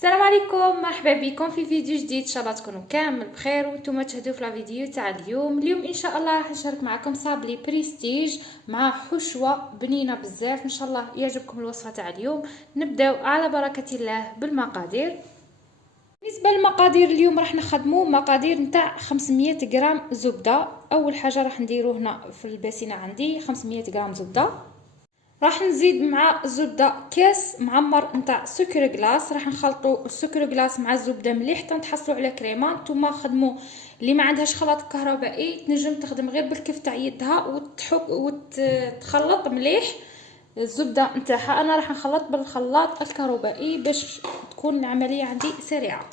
السلام عليكم، مرحبا بكم في فيديو جديد. ان شاء الله تكونوا كامل بخير وانتم تشاهدوا في الفيديو تاع اليوم ان شاء الله راح نشارك معكم صابلي بريستيج مع حشوه بنينه بزاف. ان شاء الله يعجبكم الوصفه تاع اليوم. نبداو على بركه الله بالمقادير. بالنسبه للمقادير اليوم راح نخدموا مقادير نتاع 500 غرام زبده. اول حاجه راح نديرو هنا في الباسينه عندي 500 غرام زبده. راح نزيد مع الزبده كاس معمر نتاع سكر كلاص. راح نخلطوا السكر كلاص مع الزبده مليح حتى نتحصلوا على كريمه. نتوما خدموا اللي ما عندهاش خلاط كهربائي تنجم تخدم غير بالكف تاع يدها وتخلط مليح الزبده نتاعها. انا راح نخلط بالخلاط الكهربائي باش تكون العمليه عندي سريعه.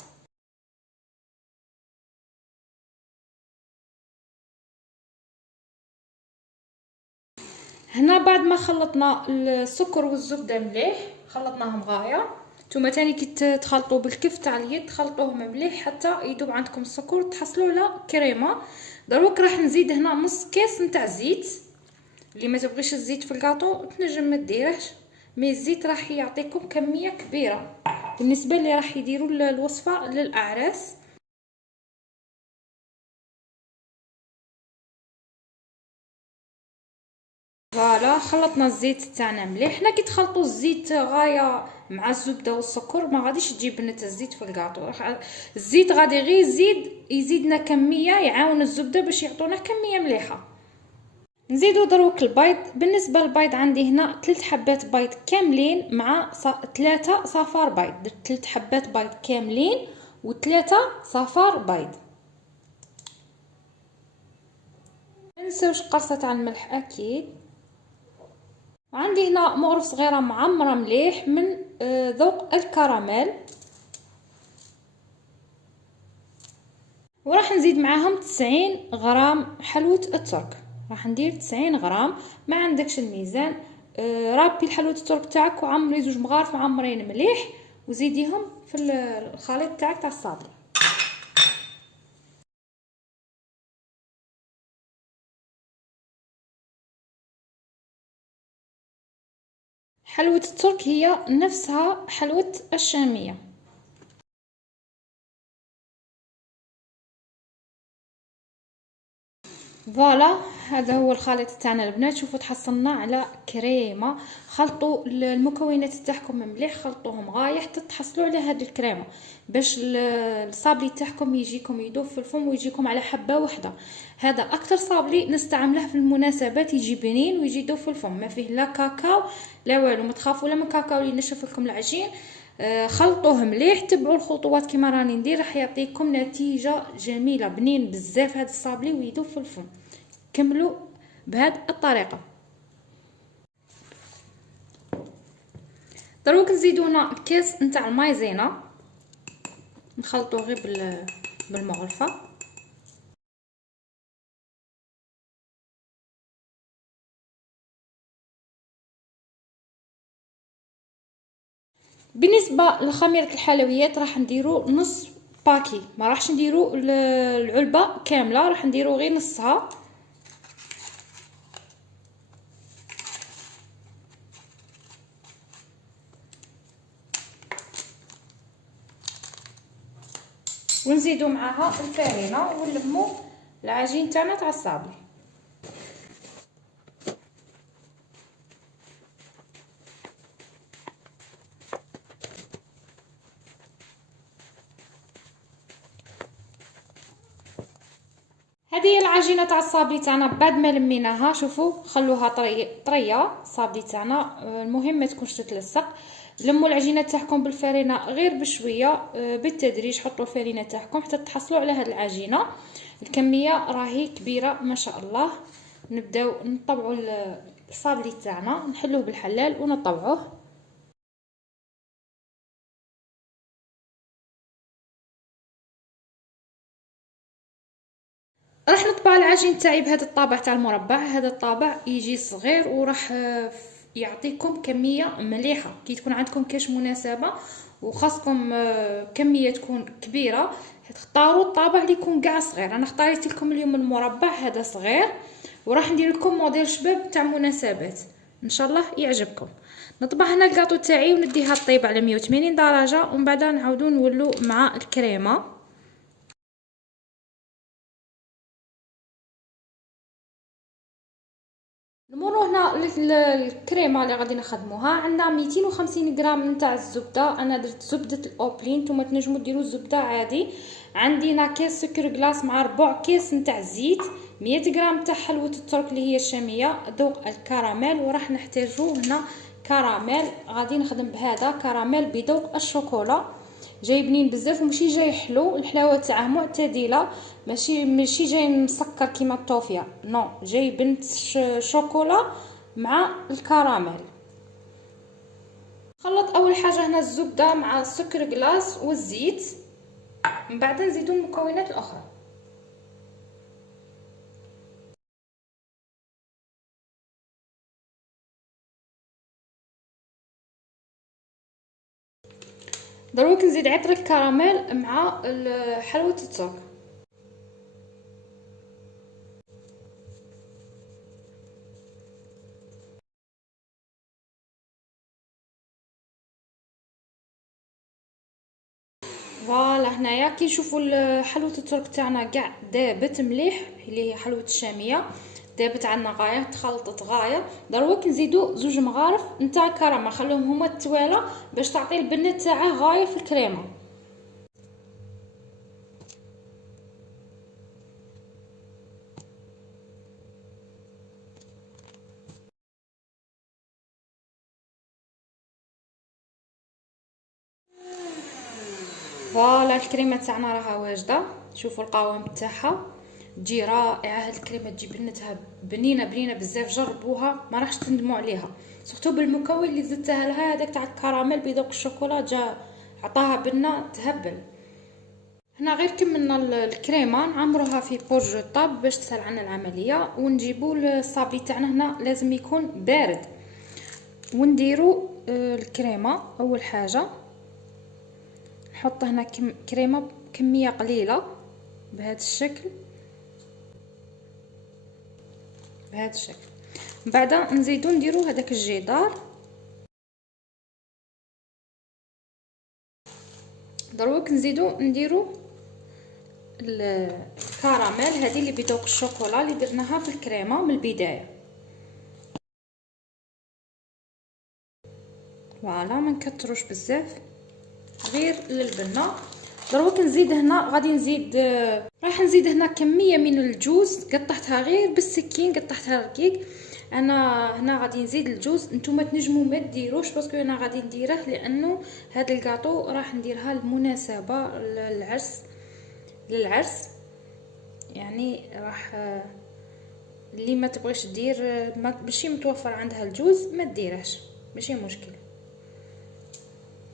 هنا بعد ما خلطنا السكر والزبده مليح خلطناهم غايه. نتوما تاني كي تخلطوا بالكف تاع اليد تخلطوهم مليح حتى يذوب عندكم السكر تحصلوا على كريمه. دروك راح نزيد هنا نص كاس نتاع زيت. اللي ما تبغيش الزيت في الكاطو تنجم ما ديرهش، مي الزيت راح يعطيكم كميه كبيره بالنسبه اللي راح يديروا الوصفه للاعراس. فوالا خلطنا الزيت تاعنا مليح. حنا كي تخلطوا الزيت غايه مع الزبده والسكر ما غاديش تجيب نتا الزيت في الكاطو. الزيت غادي غير يزيدنا كميه، يعاون الزبده باش يعطونا كميه مليحه. نزيدو دروك البيض. بالنسبه للبيض عندي هنا 3 حبات بيض كاملين مع 3 صفار بيض. درت 3 حبات بيض كاملين و3 صفار بيض. ما ننساوش قرصه تاع الملح اكيد. وعندي هنا مغرف صغيره معمره مليح من ذوق الكراميل. وراح نزيد معاهم 90 غرام حلوه الترك. راح ندير 90 غرام. ما عندكش الميزان رابي الحلوه الترك تاعك وعمري 2 مغارف معمرين مليح وزيديهم في الخليط تاعك تاع الصابلي. حلوه الترك هي نفسها حلوه الشاميه. فوالا هذا هو الخليط تاعنا البنات. شوفوا تحصلنا على كريمه. خلطوا المكونات تاعكم مليح، خلطوهم غايه حتى تحصلوا على هذه الكريمه باش الصابلي تاعكم يجيكم يذوب في الفم ويجيكم على حبه واحده. هذا اكثر صابلي نستعمله في المناسبات، يجي بنين ويجي يذوب في الفم، ما فيه لا كاكاو لا والو. ما تخافوا لا من كاكاو اللي ينشف لكم العجين. خلطوه مليح، تبعوا الخطوات كما راني ندير راح يعطيكم نتيجه جميله بنين بزاف هذا الصابلي ويذوب في الفم. كملوا بهذه الطريقه. دروك نزيدو هنا كاس نتاع المايزينا نخلطوه غير بالمغرفه. بالنسبه لخميره الحلويات راح نديرو نص باكي، ما راحش نديرو العلبه كامله، راح نديرو غير نصها. ونزيدو معاها الفارينه ونلمو العجين تاعنا تاع الصابلي. هذه هي العجينه تاع الصابلي تاعنا بعد ما لميناها. شوفوا خلوها طريه الصابلي تاعنا، المهم ما تكونش تتلصق. لموا العجينه تاعكم بالفارينه غير بشويه بالتدريج. حطوا الفارينه تاعكم حتى تحصلوا على هذه العجينه. الكميه راهي كبيره ما شاء الله. نبداو نطبعوا الصابلي تاعنا، نحلوه بالحلال ونطبعوه. راح نطبع العجين تاعي بهذا الطابع تاع المربع. هذا الطابع يجي صغير وراح يعطيكم كميه مليحه كي تكون عندكم كاش مناسبه وخاصكم كميه تكون كبيره. تختاروا الطابع اللي يكون كاع صغير. انا اختاريت لكم اليوم المربع هذا صغير، وراح ندير لكم موديل شباب تاع مناسبات. ان شاء الله يعجبكم. نطبع هنا الكاطو تاعي ونديها طيب على 180 درجه، ومن بعد نعاودو نولو مع الكريمه. نمرو هنا الكريمه اللي غادي نخدموها. عندنا 250 غرام نتاع الزبده، انا درت زبده الاوبلين، نتوما تنجموا ديروا الزبده عادي. عندنا كيس سكر كلاص مع ربع كيس نتاع الزيت، 100 غرام تاع حلوه الترك اللي هي الشاميه، ذوق الكراميل. وراح نحتاجو هنا كراميل، غادي نخدم بهذا كراميل بذوق الشوكولا، جاي بنين بزاف وماشي جاي حلو، الحلاوه تاعه معتدله، ماشي جاي مسكر كيما الطوفيه، نو جاي بنت شوكولا مع الكراميل. خلط اول حاجه هنا الزبده مع السكر كلاص والزيت، من بعد نزيدو المكونات الاخرى. دروك نزيد عطر الكراميل مع حلوه الترك. فوالا هنايا كي نشوفوا حلوه الترك تاعنا كاع دابت مليح، اللي هي حلوه الشاميه دابت عندنا غايه، تخلطت غايه. دروك نزيدو زوج مغارف نتاع الكراميل، خليهم هما التواله باش تعطي البنه تاعه غايه في الكريمه. فوالا الكريمه تاعنا راها واجده، شوفوا القوام تاعها تجي رائعه. هاد الكريمه تجي بنتها بنينه بنينه بزاف، جربوها ما راحش تندموا عليها، سورتو بالمكون اللي زدتها لها هذاك تاع الكراميل بذوق الشوكولا، جا عطاها بنه تهبل. هنا غير كملنا الكريمه، نعمروها في بوج طاب باش تسهل عنا العمليه، ونجيبو الصابي تاعنا هنا لازم يكون بارد، ونديرو الكريمه. اول حاجه نحط هنا كريمه كميه قليله بهذا الشكل، بهذا الشكل. من بعد نزيدو نديرو هذاك الجدار. دروك نزيدو نديرو الكراميل هذه اللي بذوق الشوكولا اللي درناها في الكريمه من البدايه. فوالا ما نكتروش بزاف، غير للبنه. دروك نزيد هنا، غادي نزيد راح نزيد هنا كميه من الجوز، قطعتها غير بالسكين، قطعتها رقيق. انا هنا غادي نزيد الجوز، نتوما تنجموا ما ديروش باسكو انا غادي نديره لانه هذا الكاطو راح نديرها للمناسبه للعرس يعني راح اللي ما تبغيش دير ماشي متوفر عندها الجوز ما ديرهش، ماشي مشكل.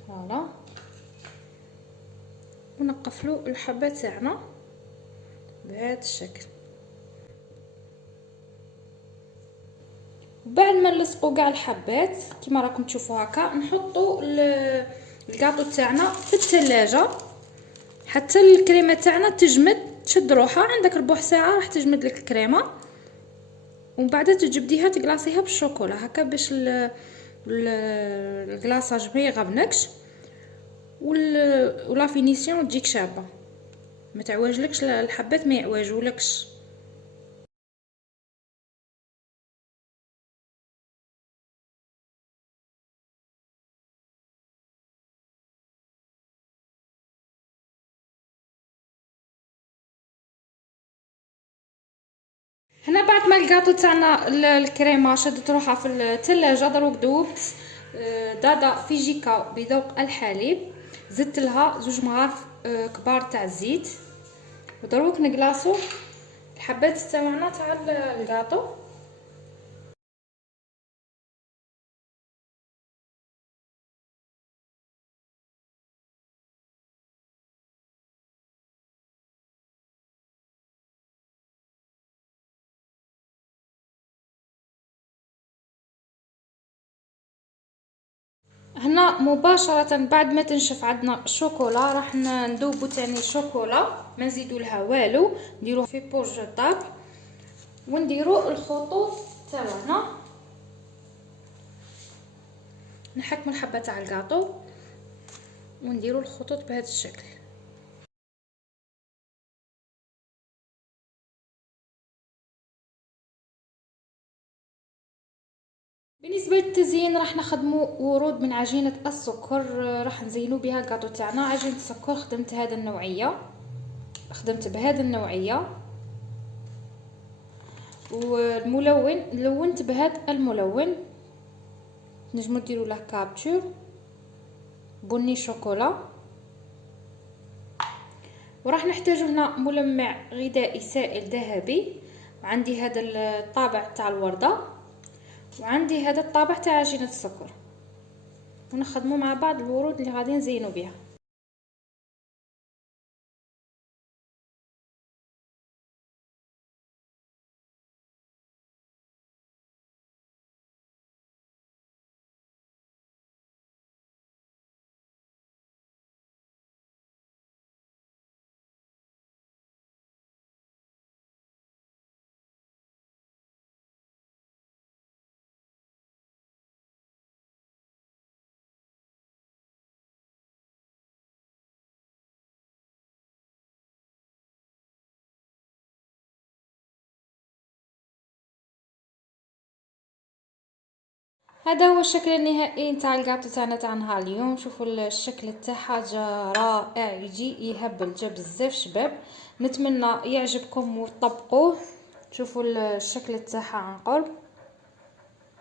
فوالا ونقفلو الحبه تاعنا بهذا الشكل. بعد ما نلصقوا كاع الحبات كما راكم تشوفوا هكا، نحطوا الكاطو تاعنا في الثلاجه حتى الكريمه تاعنا تجمد، تشد روحها. عندك ربع ساعه راح تجمد لك الكريمه، ومن بعد تجبديها تقلاصيها بالشوكولا هكا باش الكلاصاج ما يغبنكش، ولا فينيسيون تجيك شابه، ما تعواجلكش الحبات، ما يعواجولكش. هنا بعد ما الكاطو تاعنا الكريمه شدت روحها في الثلاجه، دروك دوبت دادا فيجيكا بذوق الحليب، زدت لها زوج مغارف كبار تاع الزيت، ودروك نقلاصو الحبات تاعنا تاع الكاطو. هنا مباشرة بعد ما تنشف عندنا الشوكولا راح نذوبو تاني الشوكولا، ما نزيدو لها والو، نديروه في بوج طاب ونديرو الخطوط تاعنا. نحكموا الحبه تاع الكاطو ونديروا الخطوط بهذا الشكل. بالنسبه للتزيين راح نخدموا ورود من عجينه السكر، راح نزينوا بها الكاطو تاعنا. عجينه السكر خدمت بهذه النوعيه، والملون لونت بهذا الملون، نجمو ديروا له كابتشور بني شوكولا. وراح نحتاج هنا ملمع غذائي سائل ذهبي، وعندي هذا الطابع تاع الورده، وعندي هذا الطابع تاع عجينه السكر، ونخدموا مع بعض الورود اللي غادي نزينوا بها. هذا هو الشكل النهائي نتاع الكاطو تاعنا تاع نهار اليوم. شوفوا الشكل تاعها جا رائع، يجي يهبل، جا بزاف شباب. نتمنى يعجبكم وتطبقوه. شوفوا الشكل تاعها عن قرب،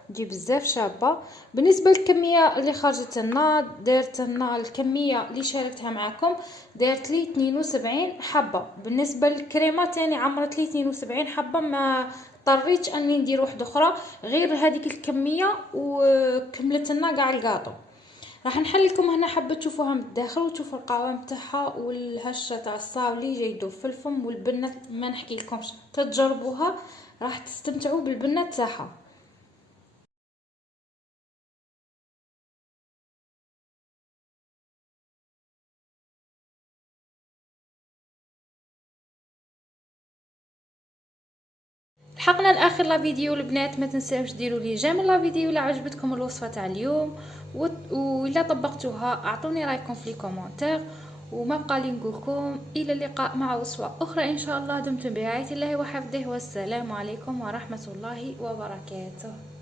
تجي بزاف شابه. بالنسبه للكميه اللي خرجت لنا، درت لنا الكميه اللي شاركتها معكم، دارت لي 72 حبه. بالنسبه للكريمه تاني عمرت لي 72 حبه، ما اضطريتش اني ندير واحده اخرى غير هذيك الكميه، وكملت لنا كاع الكاطو. راح نحل لكم هنا حبه تشوفوها من الداخل وتشوفوا القوام تاعها، والهشه تاع الصاولي جاي يدوب في الفم، والبنه ما نحكي لكمش، تجربوها راح تستمتعوا بالبنه تاعها. لحقنا لاخر لا فيديو البنات، ما تنساوش ديروا لي جيم لا فيديو الا عجبتكم الوصفه تاع اليوم، والا طبقتوها اعطوني رايكم في لي كومونتير. وما بقى لي نقولكم الى اللقاء مع وصفه اخرى ان شاء الله. دمتم برعايه الله وحفظه، والسلام عليكم ورحمه الله وبركاته.